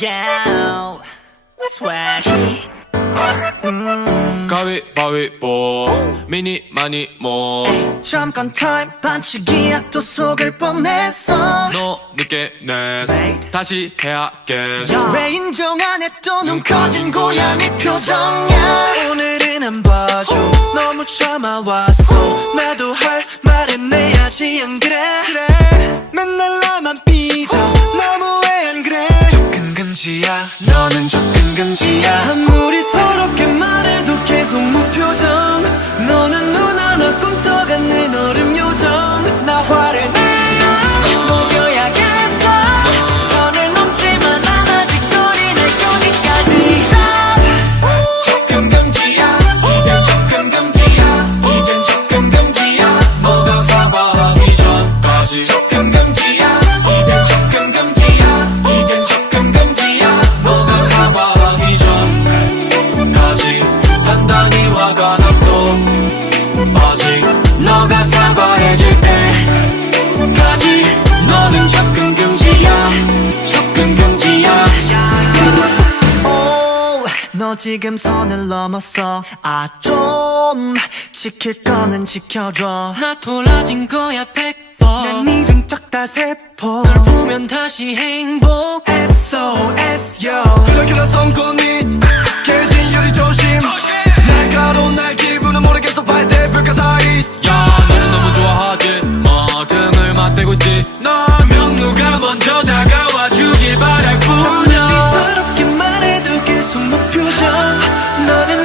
Yeah, swag. 가위바위보 미니 많이 뭐 잠깐 타임 반칙이야 또 속을 뻔했어. 너 늦게 냈어 다시 해야겠어. 왜 인정 안 해 또 눈 커진 고양이 표정이야. 오늘은 안 봐줘 너무 참아왔어. 나도 할 말은 내야지 안 그래? 맨날 나만 삐져 너무해 안 그래? 접근 금지야 너는 접근 금지야. 아무리 서럽게 말해도 계속 무표정. 너는 눈 하나 꿈쩍 않는 얼음 요정. 나 화를 내면 녹여야겠어. 선을 넘지만 난 아직 거리 날 거기까지. 접근 금지야 이젠 접근 금지야. 이젠 접근 금지야 너가 사과하기 전까지 접근 금지야. 이젠 접근 금지야. 이젠 접근 금지야. 너가 사과하기 전까지 단단히 화가 났어. 아직 너가 사과해줄 때까지 너는 접근 금지야. 접근 금지야. 오, 너 지금 선을 넘었어. 아 좀 지킬 거는 지켜줘. 나 돌아진 거야 100번. 난 네 중적 다 세포. 널 보면 다시 행복. SOS yo. 그렇게나 성공이 깨진 유리 조심. 날카로운 날 기분은 모르겠어. 발대 불가 사이 야 너는 너무 좋아하지 마. 등을 맞대고 있지. 너면 누가 먼저 다가와 주길 바랄 뿐이야. 서럽게 말해도 계속 무표정. 너는